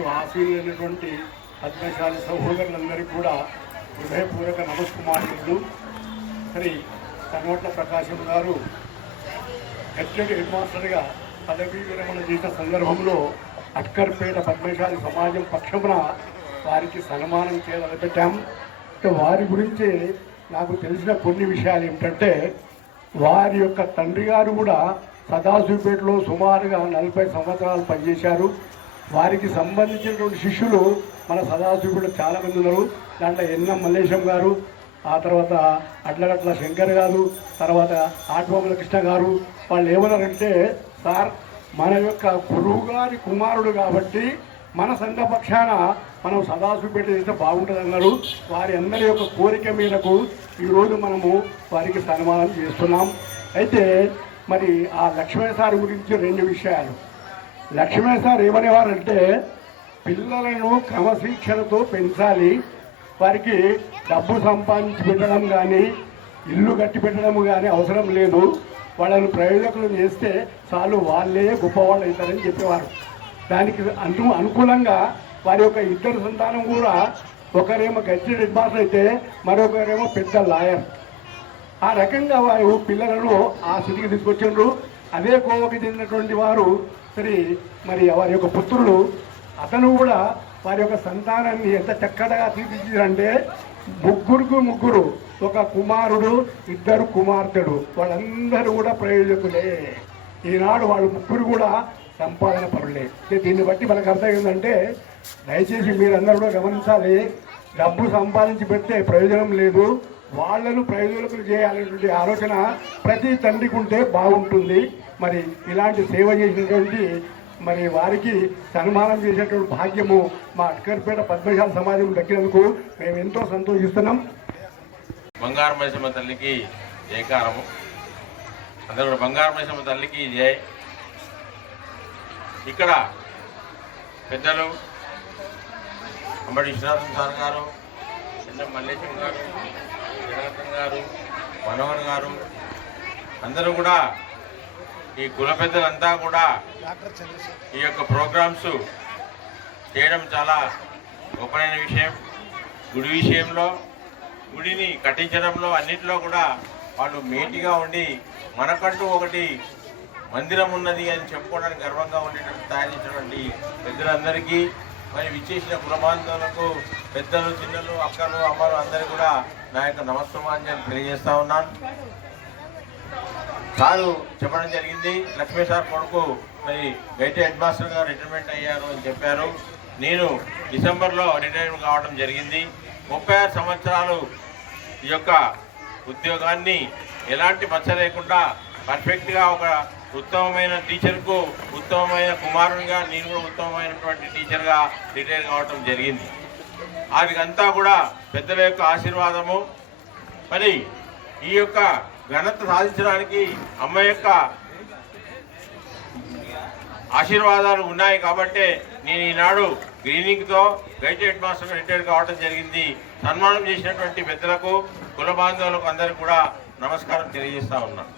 మరియు ఆశీర్వైనటువంటి పద్మశాలి సహోదరులందరికీ కూడా హృదయపూర్వక నమస్కుమారులు. మరి కనోట్ల ప్రకాశం గారు హెచ్ఎడ్ హెడ్ మాస్టర్గా పదవీ విరమణ చేసిన సందర్భంలో అక్కర్పేట పద్మశాలి సమాజం పక్షమున వారికి సన్మానం చేయాలనిపెట్టాం వారి గురించి నాకు తెలిసిన కొన్ని విషయాలు ఏమిటంటే వారి యొక్క తండ్రి గారు కూడా సదాశివపేటలో సుమారుగా నలభై సంవత్సరాలు పనిచేశారు. వారికి సంబంధించినటువంటి శిష్యులు మన సదాశివుడు చాలా మంది ఉన్నారు. దాంట్లో ఎన్ఎం మల్లేశం గారు ఆ తర్వాత అడ్లగట్ల శంకర్ గారు తర్వాత ఆటోమల కృష్ణ గారు వాళ్ళు ఏమన్నారంటే సార్ మన యొక్క గురువు గారి కుమారుడు కాబట్టి మన సంఘ పక్షాన మనం సదాశివపేట చేస్తే బాగుంటుంది అన్నారు వారి అందరి యొక్క కోరిక మేరకు ఈరోజు మనము వారికి సన్మానం చేస్తున్నాం. అయితే మరి ఆ లక్ష్మణ సార్ గురించి రెండు విషయాలు. లక్ష్మీ సార్ ఏమనేవారంటే పిల్లలను క్రమశిక్షణతో పెంచాలి. వారికి డబ్బు సంపాదించి పెట్టడం కానీ ఇల్లు కట్టి పెట్టడం కానీ అవసరం లేదు. వాళ్ళను ప్రయోజకులు చేస్తే చాలు వాళ్ళే గొప్పవాళ్ళు అవుతారని చెప్పేవారు. దానికి అను అనుకూలంగా వారి యొక్క ఇద్దరు సంతానం కూడా ఒకరేమో గట్టి హెడ్ అయితే మరొకరేమో పెద్ద లాయర్. ఆ రకంగా వారు పిల్లలను ఆ స్థితికి తీసుకొచ్చిండ్రు. అదే కోవకి చెందినటువంటి వారు సరే మరి వారి యొక్క పుత్రులు అతను కూడా వారి యొక్క సంతానాన్ని ఎంత చక్కగా తీర్చిదిద్దారంటే ముగ్గురుకు ముగ్గురు ఒక కుమారుడు ఇద్దరు కుమార్తెడు వాళ్ళందరూ కూడా ప్రయోజకులే. ఈనాడు వాళ్ళు ముగ్గురు కూడా సంపాదన పరులే. దీన్ని బట్టి మనకు అర్థం ఏంటంటే దయచేసి మీరందరూ కూడా గమనించాలి డబ్బు సంపాదించి పెడితే ప్రయోజనం లేదు వాళ్ళను ప్రయోజకులు చేయాలనేటువంటి ఆలోచన ప్రతి తండ్రికి ఉంటే బాగుంటుంది. మరి ఇలాంటి సేవ చేసినటువంటి మరి వారికి సన్మానం చేసేటువంటి భాగ్యము మా అట్కర్పేట పద్మశాల సమాజం దక్కినందుకు మేము ఎంతో సంతోషిస్తున్నాం. బంగారు మైసమ్మ తల్లికి జయకారము. అందరూ కూడా బంగారు మైసమ్మ తల్లికి జయ. ఇక్కడ పెద్దలు అంబడి విశ్వనాథం సార్ గారు చిన్న మల్లేశం గారు జనార్దన్ గారు మనోహర్ గారు అందరూ కూడా ఈ కుల పెద్దలంతా కూడా ఈ యొక్క ప్రోగ్రామ్స్ చేయడం చాలా గొప్పనైన విషయం. గుడి విషయంలో గుడిని కట్టించడంలో అన్నింటిలో కూడా వాళ్ళు మేటిగా ఉండి మనకంటూ ఒకటి మందిరం ఉన్నది అని చెప్పుకోవడానికి గర్వంగా ఉండేటట్టు తయారు చేసినటువంటి పెద్దలందరికీ మరి విచ్చేసిన కులబాంధవులకు పెద్దలు చిన్నలు అక్కలు అమ్మలు అందరూ కూడా నా యొక్క నమస్కారాన్ని తెలియజేస్తా ఉన్నాను. సారు చెప్పడం జరిగింది. లక్ష్మీ సార్ కొడుకు మరి గైతే హెడ్మాస్టర్ గారు రిటైర్మెంట్ అయ్యారు అని చెప్పారు. నేను డిసెంబర్లో రిటైర్మెంట్ కావడం జరిగింది. ముప్పై ఆరు సంవత్సరాలు ఈ యొక్క ఉద్యోగాన్ని ఎలాంటి మచ్చ లేకుండా పర్ఫెక్ట్గా ఒక ఉత్తమమైన టీచర్కు ఉత్తమమైన కుమారునిగా నేను కూడా ఉత్తమమైనటువంటి టీచర్గా రిటైర్ కావడం జరిగింది. వారికంతా కూడా పెద్దల యొక్క ఆశీర్వాదము. మరి ఈ యొక్క ఘనత సాధించడానికి అమ్మ యొక్క ఆశీర్వాదాలు ఉన్నాయి కాబట్టే నేను ఈనాడు గ్రీనింగ్తో గైట్ హెడ్ మాస్టర్ రిటైర్ కావడం జరిగింది. సన్మానం చేసినటువంటి పెద్దలకు కుల బాంధవులకు అందరికీ కూడా నమస్కారం తెలియజేస్తా ఉన్నాను.